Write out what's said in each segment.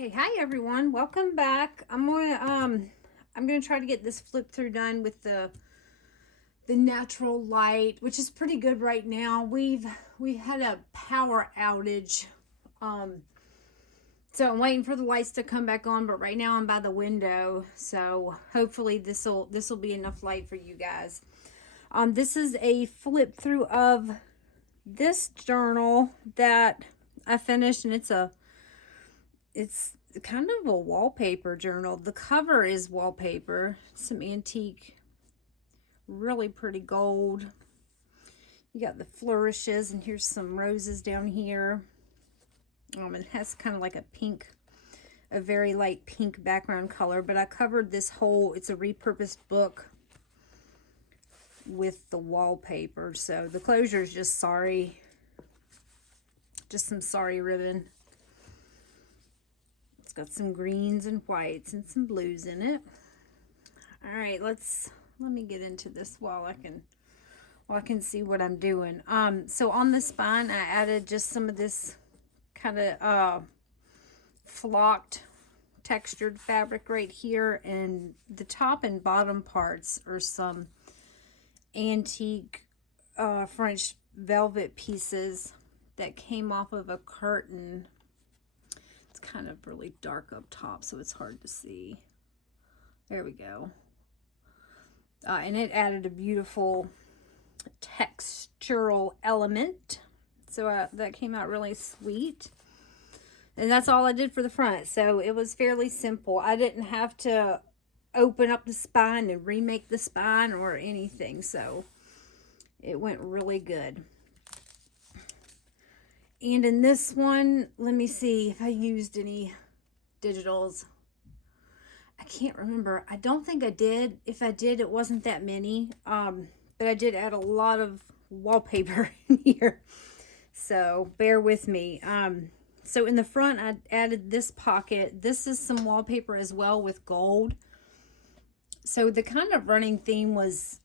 Okay, hi everyone. Welcome back. I'm gonna try to get this flip through done with the natural light, which is pretty good right now. We had a power outage. So I'm waiting for the lights to come back on, but right now I'm by the window. So hopefully this'll be enough light for you guys. This is a flip through of this journal that I finished, and it's kind of a wallpaper journal. The cover is wallpaper, some antique, really pretty gold. You got the flourishes, and here's some roses down here. It has kind of like a very light pink background color, but I covered this whole, it's a repurposed book with the wallpaper. So the closure is just sorry, just some sorry ribbon. It's got some greens and whites and some blues in it. All right, let me get into this while I can see what I'm doing. So on the spine, I added just some of this kind of flocked textured fabric right here, and the top and bottom parts are some antique French velvet pieces that came off of a curtain. It's kind of really dark up top, so it's hard to see. There we go. And it added a beautiful textural element. So that came out really sweet. And that's all I did for the front. So it was fairly simple. I didn't have to open up the spine and remake the spine or anything. So it went really good. And in this one, let me see if I used any digitals. I can't remember. I don't think I did. If I did, it wasn't that many. But I did add a lot of wallpaper in here. So bear with me. So in the front, I added this pocket. This is some wallpaper as well with gold. So the kind of running theme was,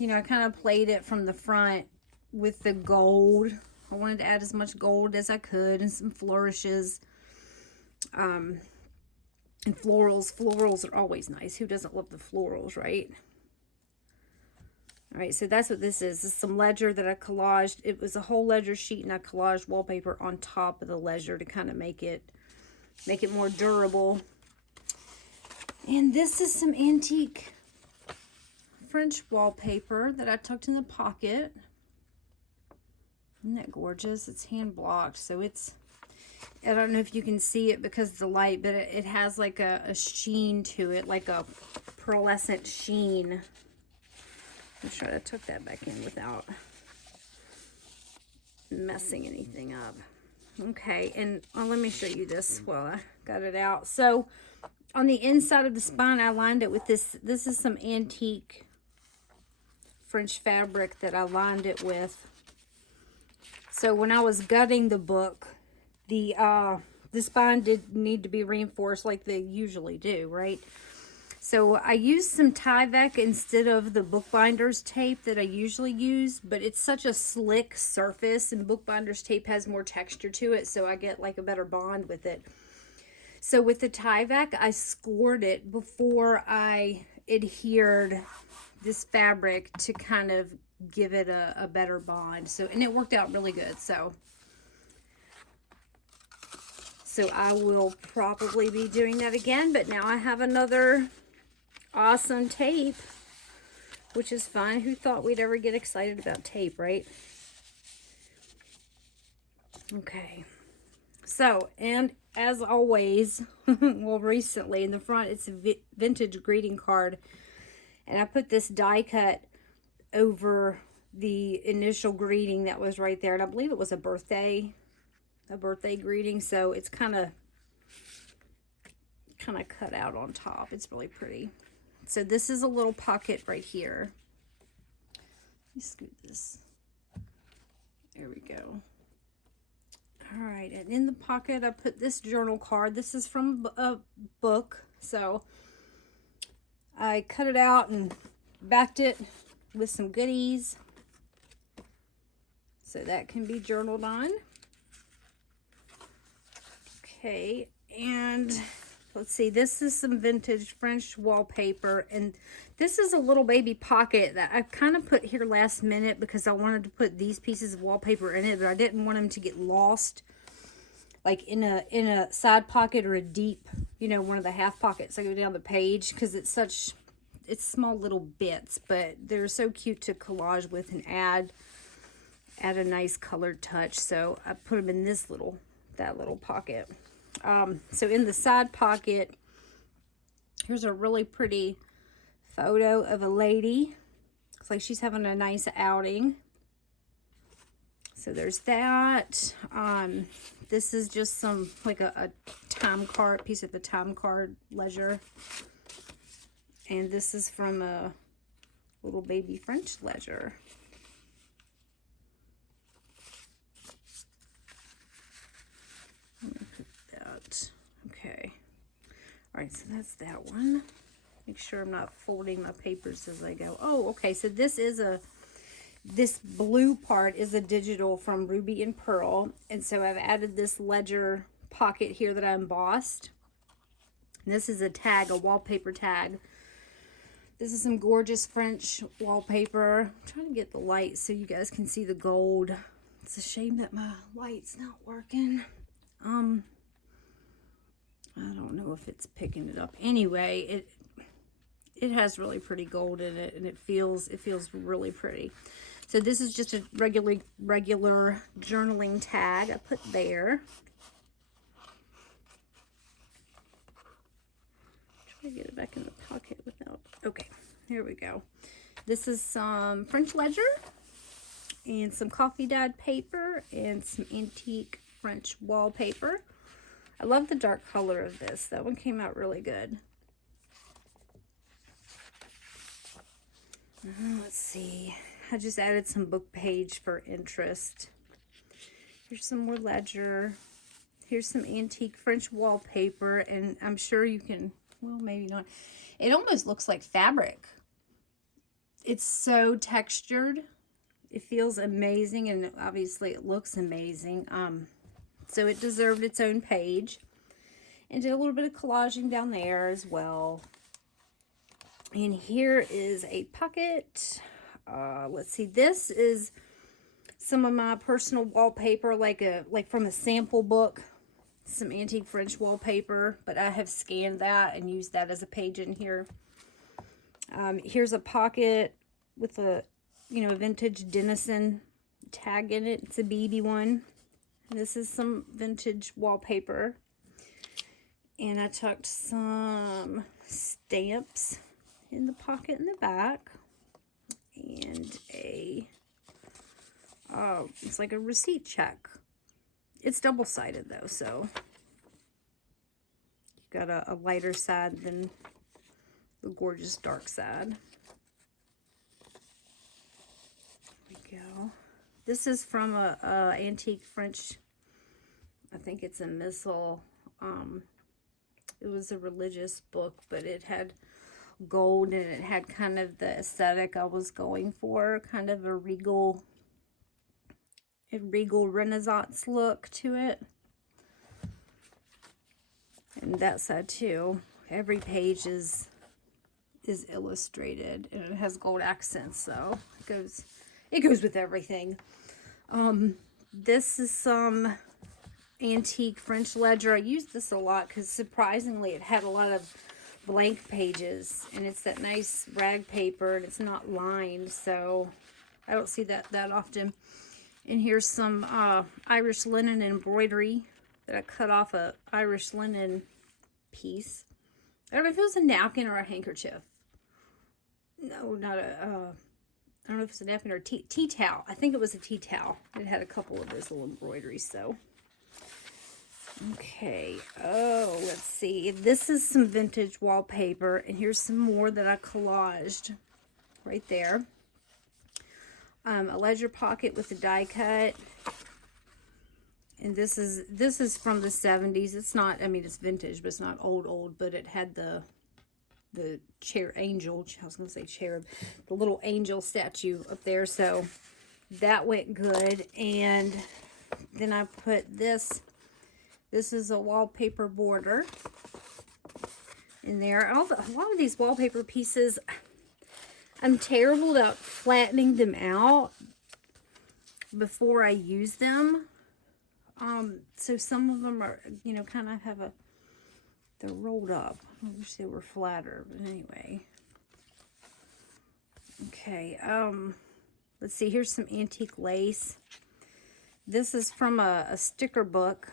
I kind of played it from the front with the gold. I wanted to add as much gold as I could, and some flourishes. And florals. Florals are always nice. Who doesn't love the florals, right? All right, so that's what this is. This is some ledger that I collaged. It was a whole ledger sheet, and I collaged wallpaper on top of the ledger to kind of make it more durable. And this is some antique French wallpaper that I tucked in the pocket. Isn't that gorgeous? It's hand blocked, so I don't know if you can see it because of the light, but it has like a sheen to it, like a pearlescent sheen. I'm try to tuck that back in without messing anything up. Okay, and let me show you this while I got it out. So on the inside of the spine, I lined it with this. This is some antique French fabric that I lined it with. So when I was gutting the book, the spine did need to be reinforced like they usually do, right? So I used some Tyvek instead of the bookbinder's tape that I usually use, but it's such a slick surface, and bookbinder's tape has more texture to it, so I get like a better bond with it. So with the Tyvek, I scored it before I adhered this fabric to kind of give it a better bond. So, and it worked out really good. So I will probably be doing that again, but now I have another awesome tape, which is fun. Who thought we'd ever get excited about tape, right? Okay. So, and as always, well, recently in the front, it's a vintage greeting card, and I put this die cut over the initial greeting that was right there, and I believe it was a birthday greeting, so it's kind of cut out on top. It's really pretty. So this is a little pocket right here. Let me scoot this. There we go. All right, and in the pocket I put this journal card. This is from a book, so I cut it out and backed it with some goodies so that can be journaled on. Okay, and let's see, this is some vintage French wallpaper, and this is a little baby pocket that I kind of put here last minute because I wanted to put these pieces of wallpaper in it, but I didn't want them to get lost, like in a side pocket or a deep, you know, one of the half pockets that go down the page, because it's small little bits, but they're so cute to collage with and add a nice colored touch. So I put them in that little pocket. So in the side pocket, here's a really pretty photo of a lady. Looks like she's having a nice outing. So there's that. This is just some, like a time card, piece of the time card ledger. And this is from a little baby French ledger. Put that. Okay. All right, so that's that one. Make sure I'm not folding my papers as I go. Oh, okay, so this blue part is a digital from Ruby and Pearl. And so I've added this ledger pocket here that I embossed. And this is a tag, a wallpaper tag. This is some gorgeous French wallpaper. I'm trying to get the light so you guys can see the gold. It's a shame that my light's not working. I don't know if it's picking it up. Anyway, it has really pretty gold in it, and it feels really pretty. So this is just a regular journaling tag I put there. Try to get it back in the pocket without. Okay, here we go. This is some French ledger and some coffee dyed paper and some antique French wallpaper. I love the dark color of this. That one came out really good. Let's see. I just added some book page for interest. Here's some more ledger. Here's some antique French wallpaper, and I'm sure you can, well, maybe not. It almost looks like fabric. It's so textured. It feels amazing, and obviously it looks amazing. So it deserved its own page. And did a little bit of collaging down there as well. And here is a pocket. Let's see. This is some of my personal wallpaper, like from a sample book. Some antique French wallpaper, but I have scanned that and used that as a page in here. Here's a pocket with a, a vintage Denison tag in it. It's a beady one. This is some vintage wallpaper. And I tucked some stamps in the pocket in the back. And it's like a receipt check. It's double-sided though, so you've got a lighter side than the gorgeous dark side. There we go. This is from a antique French, I think it's a missal. It was a religious book, but it had gold and it had kind of the aesthetic I was going for, kind of a regal Renaissance look to it. And that side too. Every page is illustrated and it has gold accents, so it goes with everything. This is some antique French ledger. I used this a lot because surprisingly it had a lot of blank pages, and it's that nice rag paper and it's not lined, so I don't see that often. And here's some Irish linen embroidery that I cut off a Irish linen piece. I don't know if it was a napkin or a handkerchief. No, not a, I don't know if it's a napkin or a tea towel. I think it was a tea towel. It had a couple of those little embroideries, so. Okay, oh, let's see. This is some vintage wallpaper, and here's some more that I collaged right there. A ledger pocket with a die cut. And this is from the 70s. It's not, I mean, it's vintage, but it's not old, but it had the angel, I was going to say cherub, the little angel statue up there, so that went good. And then I put this This is a wallpaper border in there. A lot of these wallpaper pieces, I'm terrible at flattening them out before I use them. So some of them are, you know, kind of have they're rolled up. I wish they were flatter, but anyway. Okay, let's see, here's some antique lace. This is from a sticker book.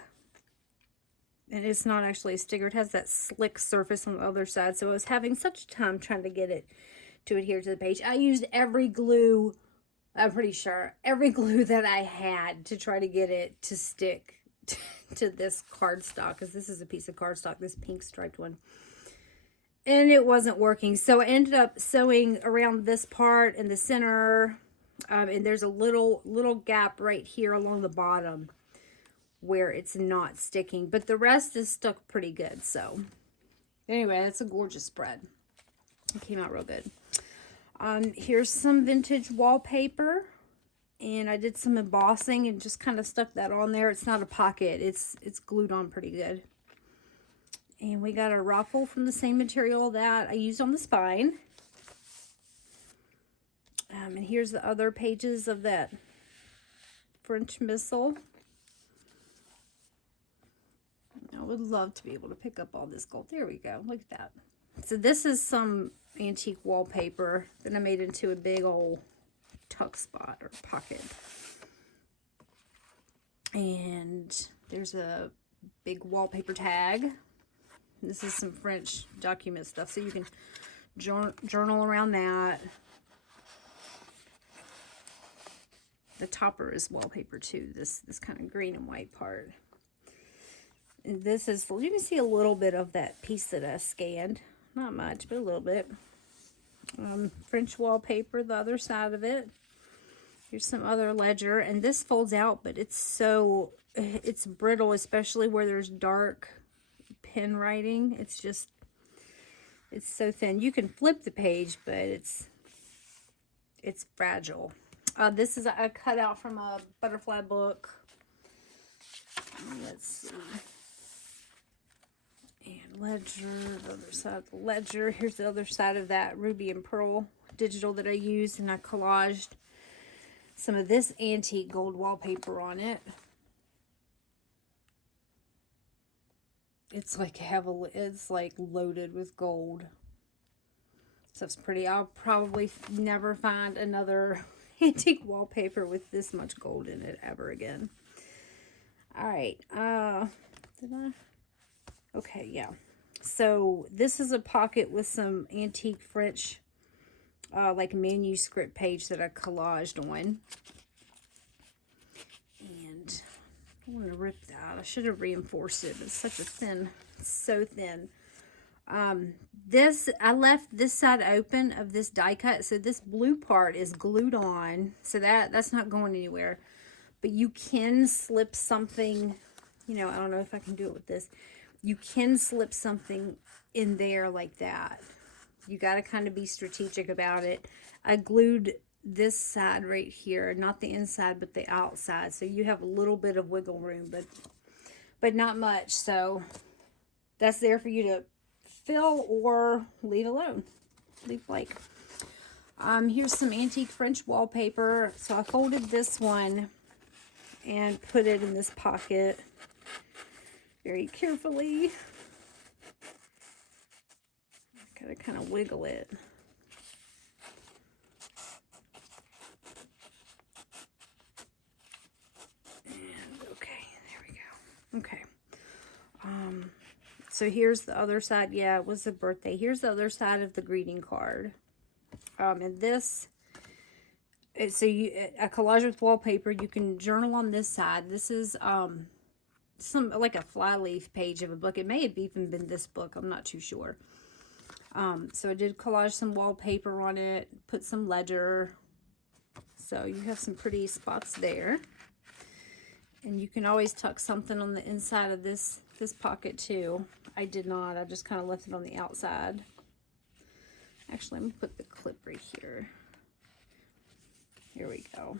And it's not actually a sticker. It has that slick surface on the other side. So I was having such a time trying to get it to adhere to the page. I used every glue, I'm pretty sure, every glue that I had to try to get it to stick to this cardstock. Because this is a piece of cardstock, this pink striped one. And it wasn't working. So I ended up sewing around this part in the center. And there's a little gap right here along the bottom where it's not sticking, but the rest is stuck pretty good. So anyway, that's a gorgeous spread. It came out real good. Here's some vintage wallpaper, and I did some embossing and just kind of stuck that on there. It's not a pocket, it's glued on pretty good. And we got a ruffle from the same material that I used on the spine. And here's the other pages of that French missile. I would love to be able to pick up all this gold. There we go. Look at that. So this is some antique wallpaper that I made into a big old tuck spot or pocket. And there's a big wallpaper tag. This is some French document stuff, so you can journal around that. The topper is wallpaper too, this kind of green and white part. And this is, you can see a little bit of that piece that I scanned. Not much, but a little bit. French wallpaper, the other side of it. Here's some other ledger. And this folds out, but it's brittle, especially where there's dark pen writing. It's so thin. You can flip the page, but it's fragile. This is a cutout from a butterfly book. Let's see. And ledger, the other side of the ledger. Here's the other side of that ruby and pearl digital that I used, and I collaged some of this antique gold wallpaper on it. It's like it's like loaded with gold. So it's pretty. I'll probably never find another antique wallpaper with this much gold in it ever again. All right. Did I? Okay, yeah. So this is a pocket with some antique French, like manuscript page that I collaged on. And I want to rip that. I should have reinforced it, but it's such a thin, it's so thin. I left this side open of this die cut, so this blue part is glued on, so that's not going anywhere. But you can slip something, you know, I don't know if I can do it with this. You can slip something in there like that. You got to kind of be strategic about it. I glued this side right here, not the inside, but the outside. So you have a little bit of wiggle room, but not much. So that's there for you to fill or leave alone. Leave blank. Here's some antique French wallpaper. So I folded this one and put it in this pocket very carefully. Gotta kind of wiggle it. And okay, there we go. Okay. So here's the other side. Yeah, it was a birthday. Here's the other side of the greeting card. And this, so a collage with wallpaper. You can journal on this side. This is some like a flyleaf page of a book. It may have even been this book. I'm not too sure. So I did collage some wallpaper on it, put some ledger. So you have some pretty spots there. And you can always tuck something on the inside of this pocket too. I did not. I just kind of left it on the outside. Actually, I'm going to put the clip right here. Here we go.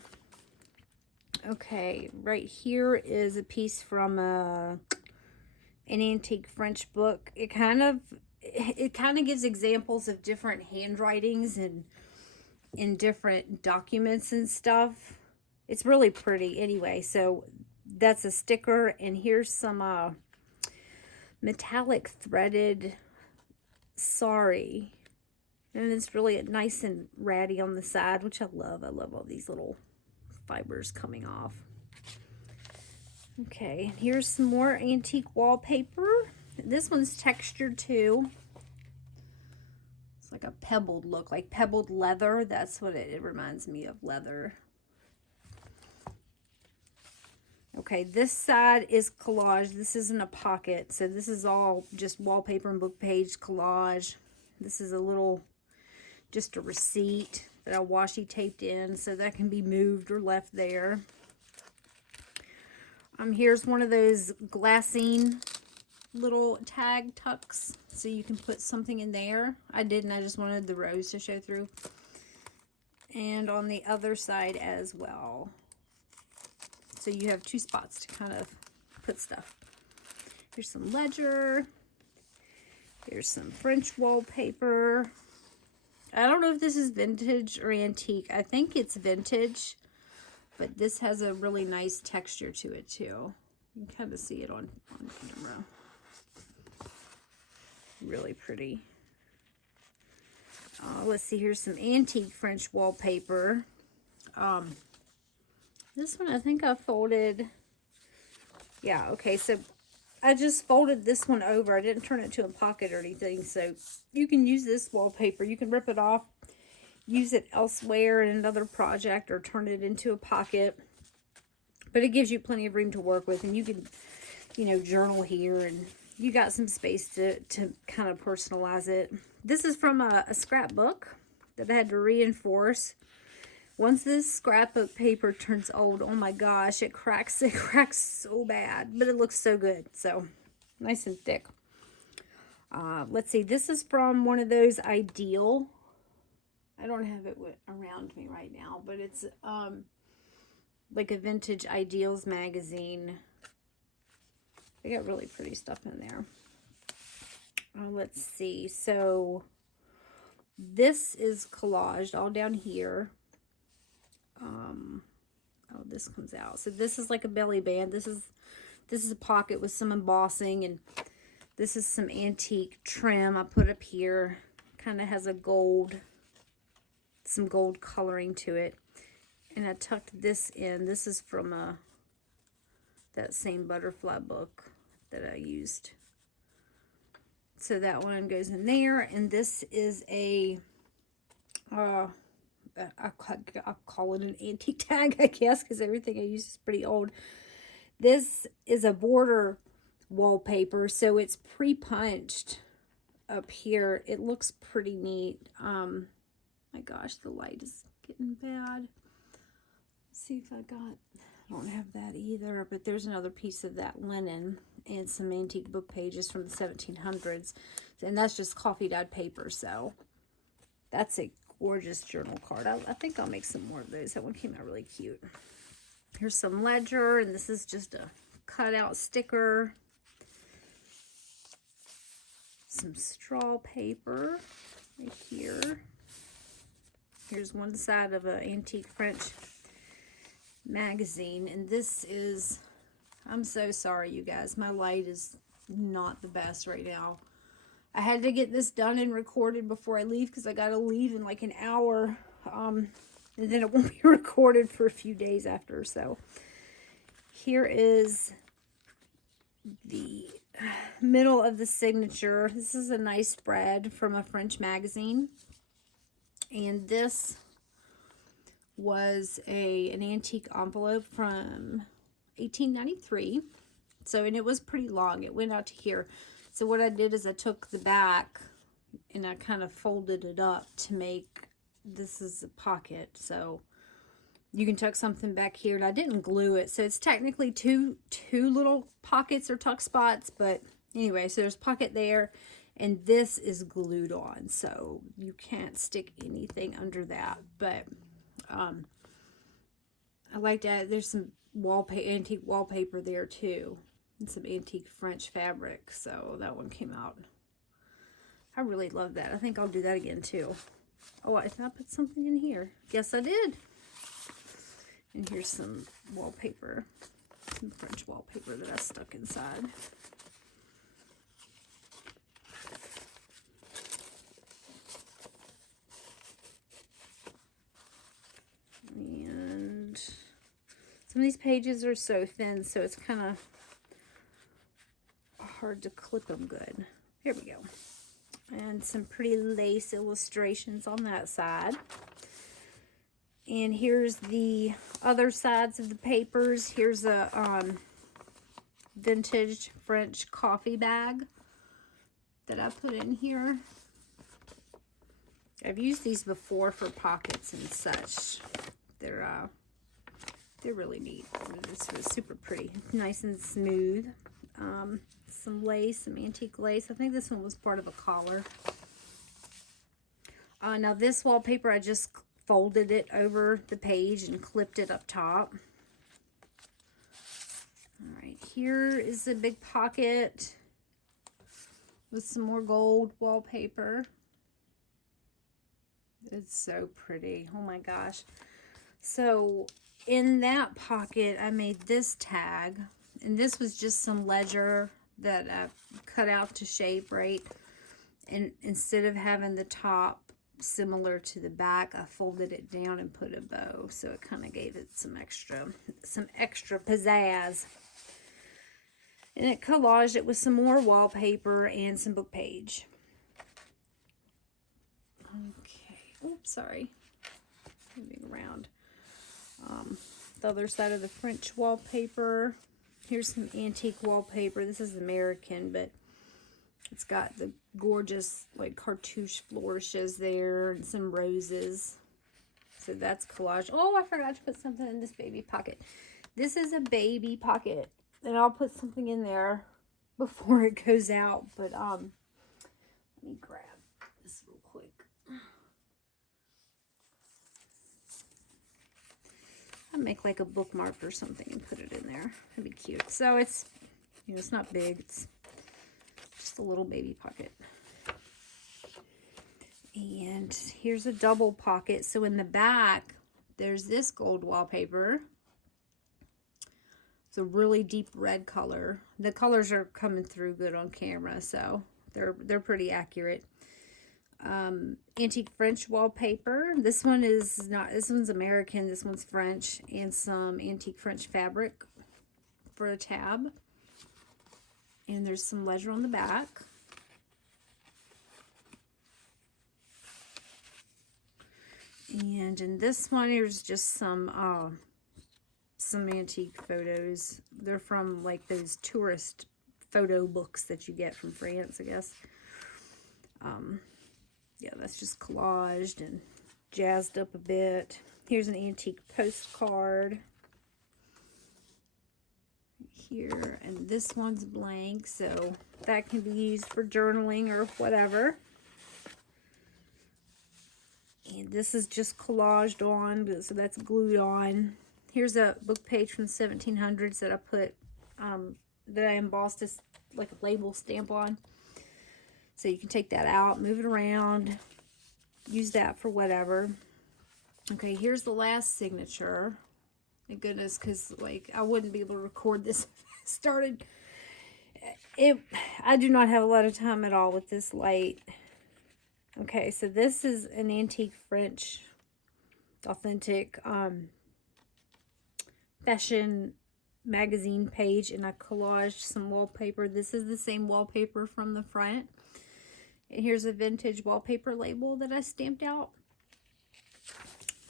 Okay, right here is a piece from a an antique French book. It kind of gives examples of different handwritings and in different documents and stuff. It's really pretty anyway. So that's a sticker, and here's some metallic threaded sari, and it's really nice and ratty on the side, which I love. I love all these little fibers coming off. Okay, here's some more antique wallpaper. This one's textured too. It's like a pebbled look, like pebbled leather. That's what it reminds me of, leather. Okay, this side is collage. This isn't a pocket, so this is all just wallpaper and book page collage. This is a little, just a receipt that I washi taped in, so that can be moved or left there. Here's one of those glassine little tag tucks, so you can put something in there. I didn't, I just wanted the rows to show through. And on the other side as well. So you have two spots to kind of put stuff. Here's some ledger. Here's some French wallpaper. I don't know if this is vintage or antique. I think it's vintage, but this has a really nice texture to it too. You can kind of see it on camera. Really pretty. Let's see, here's some antique French wallpaper. This one I think I folded. Yeah, okay, so I just folded this one over. I didn't turn it to a pocket or anything, so you can use this wallpaper. You can rip it off, use it elsewhere in another project, or turn it into a pocket. But it gives you plenty of room to work with, and you can, you know, journal here, and you got some space to kind of personalize it. This is from a scrapbook that I had to reinforce. Once this scrapbook paper turns old, oh my gosh, it cracks so bad, but it looks so good. So nice and thick. Let's see, this is from one of those Ideal. I don't have it around me right now, but it's like a vintage Ideals magazine. They got really pretty stuff in there. Let's see, so this is collaged all down here. Oh, this comes out. So this is like a belly band. This is a pocket with some embossing, and this is some antique trim I put up here. Kind of has a some gold coloring to it. And I tucked this in. This is from that same butterfly book that I used. So that one goes in there, and this is a I'll call it an antique tag, I guess, because everything I use is pretty old. This is a border wallpaper, so it's pre-punched up here. It looks pretty neat. My gosh, the light is getting bad. Let's see if I don't have that either, but there's another piece of that linen and some antique book pages from the 1700s, and that's just coffee dyed paper. So that's a gorgeous journal card. I think I'll make some more of those. That one came out really cute. Here's some ledger, and this is just a cutout sticker. Some straw paper right here. Here's one side of an antique French magazine, and this is, I'm so sorry you guys, my light is not the best right now. I had to get this done and recorded before I leave, because I gotta leave in like an hour, and then it won't be recorded for a few days after. So here is the middle of the signature. This is a nice spread from a French magazine, and this was an antique envelope from 1893. So, and it was pretty long. It went out to here. So what I did is I took the back and I kind of folded it up to make this is a pocket. So you can tuck something back here, and I didn't glue it. So it's technically two little pockets or tuck spots, but anyway, so there's pocket there, and this is glued on, so you can't stick anything under that. But I like that. There's some antique wallpaper there too. and some antique French fabric. So that one came out. I really love that. I think I'll do that again too. Oh, I thought I put something in here. Yes, I did. And here's some wallpaper, some French wallpaper that I stuck inside. And some of these pages are so thin, so it's kind of hard to clip them good. Here we go. And some pretty lace illustrations on that side. And here's the other sides of the papers. Here's a vintage French coffee bag that I put in here. I've used these before for pockets and such. They're really neat. This was super pretty, nice and smooth. Some lace, some antique lace. I think this one was part of a collar. Now this wallpaper, I just folded it over the page and clipped it up top. All right, here is a big pocket with some more gold wallpaper. It's so pretty. Oh my gosh. So in that pocket, I made this tag, and this was just some ledger that I cut out to shape, right? And instead of having the top similar to the back, I folded it down and put a bow, so it kind of gave it some extra pizzazz. And it collaged it with some more wallpaper and some book page. Okay. Oops, sorry. Moving around. The other side of the French wallpaper. Here's some antique wallpaper. This is American, but it's got the gorgeous like cartouche flourishes there and some roses. So that's collage. Oh, I forgot to put something in this baby pocket. This is a baby pocket, and I'll put something in there before it goes out. But let me grab this real quick. I'll make like a bookmark or something and put it in there. That'd be cute. So it's, you know, it's not big. It's just a little baby pocket. And here's a double pocket. So in the back, there's this gold wallpaper. It's a really deep red color. The colors are coming through good on camera, so they're pretty accurate. Antique French wallpaper. This one is not, this one's American, this one's French, and some antique French fabric for a tab. And there's some ledger on the back. And in this one, there's just some antique photos. They're from like those tourist photo books that you get from France, I guess. Yeah, that's just collaged and jazzed up a bit. Here's an antique postcard here, and this one's blank, so that can be used for journaling or whatever. And this is just collaged on, so that's glued on. Here's a book page from the 1700s that I put, that I embossed as like a label stamp on. So you can take that out, move it around, use that for whatever. Okay, here's the last signature. Thank goodness, because like I wouldn't be able to record this started. I do not have a lot of time at all with this light. Okay, so this is an antique French authentic fashion magazine page, and I collaged some wallpaper. This is the same wallpaper from the front. And here's a vintage wallpaper label that I stamped out.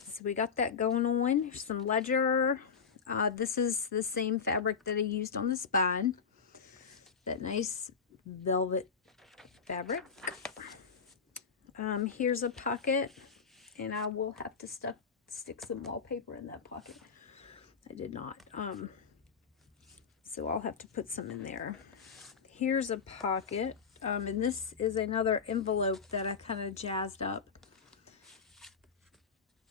So we got that going on. Here's some ledger. This is the same fabric that I used on the spine. That nice velvet fabric. Here's a pocket, and I will have to stick some wallpaper in that pocket. I did not. So I'll have to put some in there. Here's a pocket. And this is another envelope that I kind of jazzed up.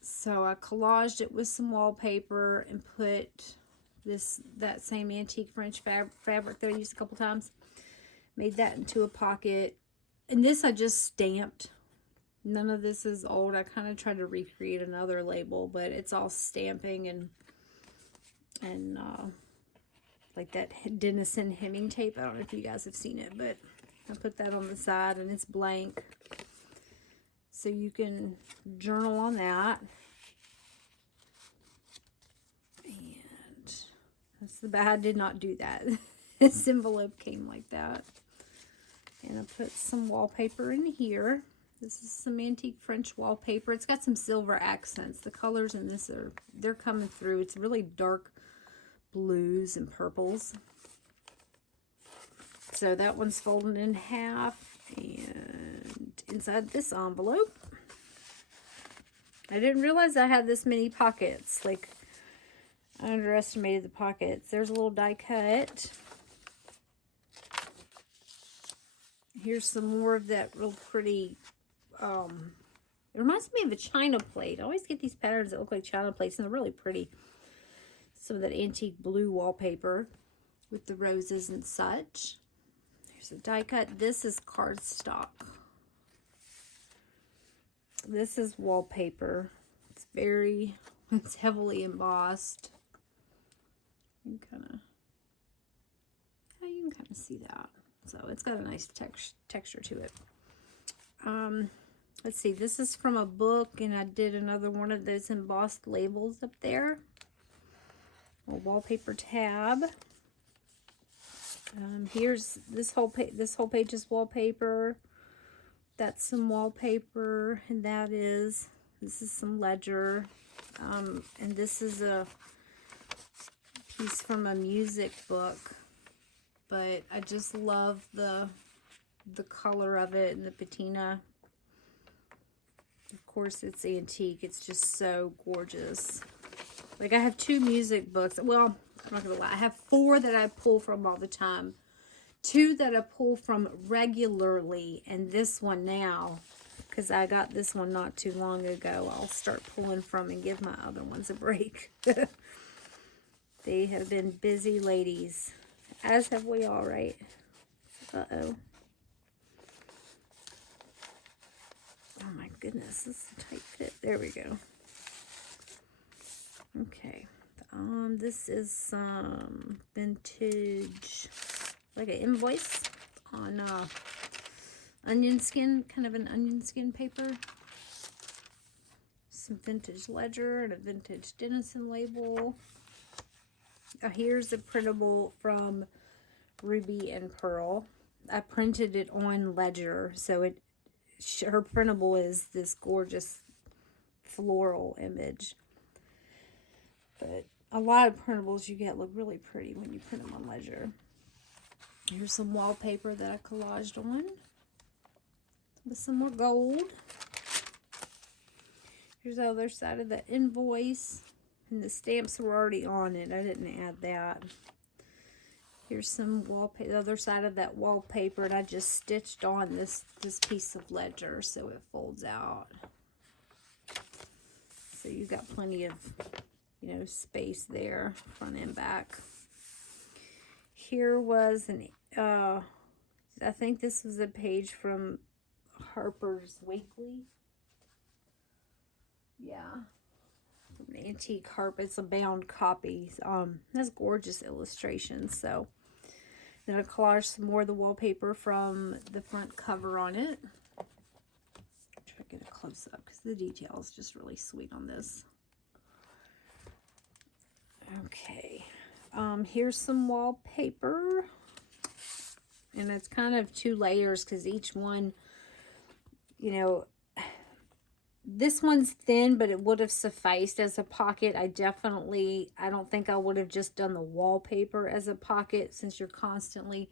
So I collaged it with some wallpaper and put that same antique French fabric that I used a couple times. Made that into a pocket. And this I just stamped. None of this is old. I kind of tried to recreate another label, but it's all stamping and like that Denison hemming tape. I don't know if you guys have seen it, but I put that on the side and it's blank. So you can journal on that. And that's the bad. I did not do that. This envelope came like that. And I put some wallpaper in here. This is some antique French wallpaper. It's got some silver accents. The colors in this they're coming through. It's really dark blues and purples. So that one's folded in half. And inside this envelope, I didn't realize I had this many pockets. Like, I underestimated the pockets. There's a little die cut. Here's some more of that real pretty, it reminds me of a china plate. I always get these patterns that look like china plates, and they're really pretty. Some of that antique blue wallpaper with the roses and such. Here's a die cut. This is cardstock. This is wallpaper. It's heavily embossed. You can kind of see that. So it's got a nice texture to it. Let's see. This is from a book, and I did another one of those embossed labels up there. A wallpaper tab. Here's this whole page is wallpaper. That's some wallpaper, and this is some ledger. And this is a piece from a music book. But I just love the color of it and the patina. Of course, it's antique. It's just so gorgeous. Like, I have 2 music books. Well, I'm not going to lie. I have 4 that I pull from all the time. 2 that I pull from regularly. And this one now, because I got this one not too long ago, I'll start pulling from and give my other ones a break. They have been busy ladies. As have we all, right? Uh-oh. Oh my goodness, this is a tight fit. There we go. Okay. This is some vintage, like an invoice on onion skin, kind of an onion skin paper. Some vintage ledger and a vintage Denison label. Here's a printable from Ruby and Pearl. I printed it on ledger, so her printable is this gorgeous floral image. But a lot of printables you get look really pretty when you print them on ledger. Here's some wallpaper that I collaged on with some more gold. Here's the other side of the invoice. And the stamps were already on it. I didn't add that. Here's some wallpaper, the other side of that wallpaper, and I just stitched on this piece of ledger so it folds out. So you've got plenty of, space there, front and back. Here was I think this was a page from Harper's Weekly. Yeah. An antique harp. It's a bound copy. Has gorgeous illustrations. So then I collaged some more of the wallpaper from the front cover on it. Try to get a close up because the detail is just really sweet on this. Okay, here's some wallpaper, and it's kind of 2 layers because each one, this one's thin, but it would have sufficed as a pocket. I don't think I would have just done the wallpaper as a pocket since you're constantly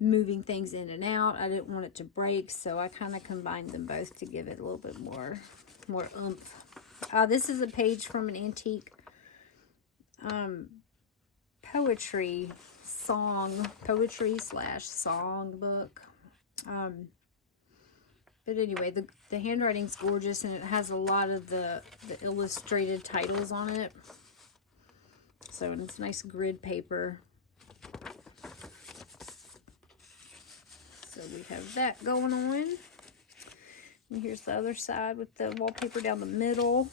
moving things in and out. I didn't want it to break, so I kind of combined them both to give it a little bit more oomph. This is a page from an antique poetry / song book. But anyway, the handwriting's gorgeous, and it has a lot of the illustrated titles on it. So it's nice grid paper. So we have that going on. And here's the other side with the wallpaper down the middle.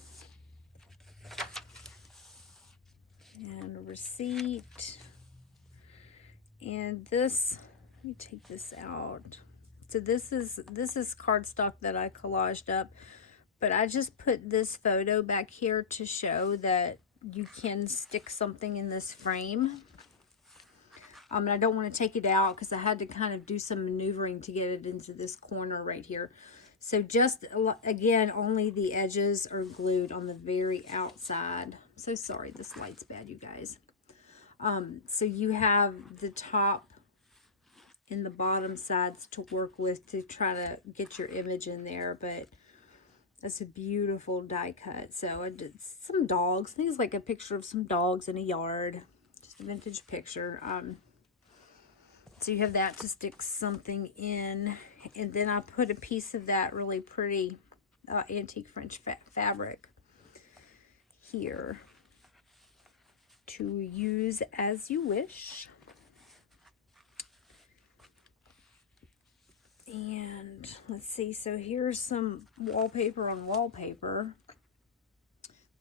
And a receipt. And this, let me take this out. So this is cardstock that I collaged up, but I just put this photo back here to show that you can stick something in this frame. And I don't want to take it out because I had to kind of do some maneuvering to get it into this corner right here. So just, again, only the edges are glued on the very outside. So sorry, this light's bad, you guys. So you have the top and the bottom sides to work with to try to get your image in there, but that's a beautiful die cut. So I did some dogs. I think it's like a picture of some dogs in a yard. Just a vintage picture. So you have that to stick something in. And then I put a piece of that really pretty antique French fabric here to use as you wish. And let's see, so here's some wallpaper on wallpaper.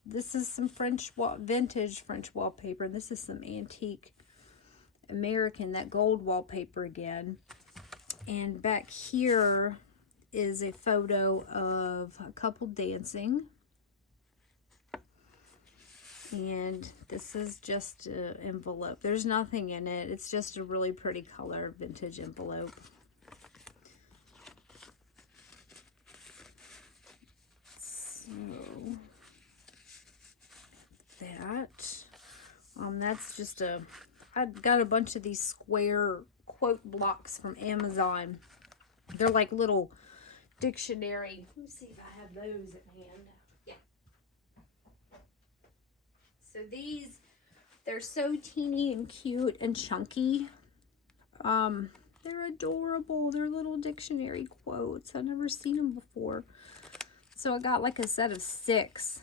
This is some vintage French wallpaper. This is some antique American, that gold wallpaper again. And back here is a photo of a couple dancing. And this is just an envelope. There's nothing in it. It's just a really pretty color vintage envelope. So that's just I got a bunch of these square quote blocks from Amazon. They're like little dictionary. Let me see if I have those at hand. Yeah. So they're so teeny and cute and chunky. They're adorable. They're little dictionary quotes. I've never seen them before. So I got like a set of 6.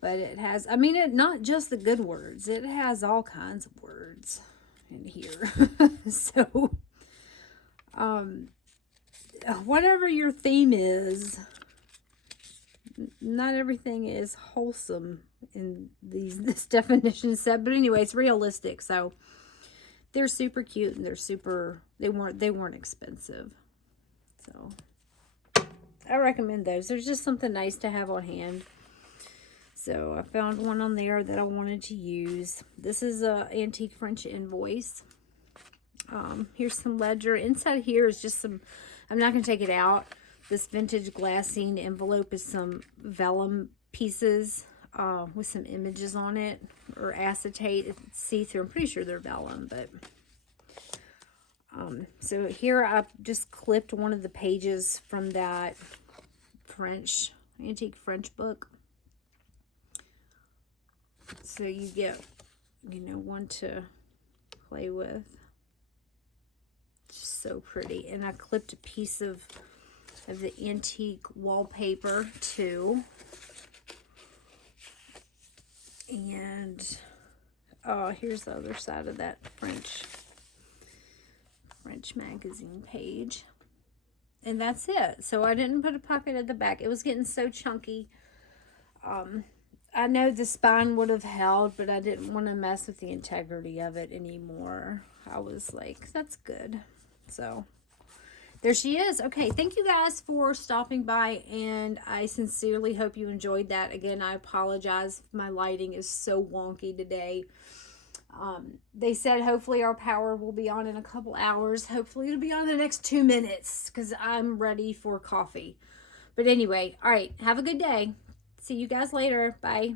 But it has, I mean, not just the good words. It has all kinds of words in here. So, whatever your theme is, not everything is wholesome in this definition set. But anyway, it's realistic. So, they're super cute and they weren't expensive. So, I recommend those. There's just something nice to have on hand. So I found one on there that I wanted to use. This is a antique French invoice. Here's some ledger. Inside here is just some, I'm not going to take it out. This vintage glassine envelope is some vellum pieces with some images on it, or acetate. It's see-through. I'm pretty sure they're vellum, but so here I just clipped one of the pages from that antique French book. So you get, one to play with. Just so pretty. And I clipped a piece of the antique wallpaper too. And here's the other side of that French magazine page. And that's it. So I didn't put a pocket at the back. It was getting so chunky. I know the spine would have held, but I didn't want to mess with the integrity of it anymore. I was like, that's good. So there she is. Okay, thank you guys for stopping by, and I sincerely hope you enjoyed that. Again, I apologize. My lighting is so wonky today. They said hopefully our power will be on in a couple hours. Hopefully it'll be on in the next 2 minutes because I'm ready for coffee. But anyway, all right, have a good day. See you guys later. Bye.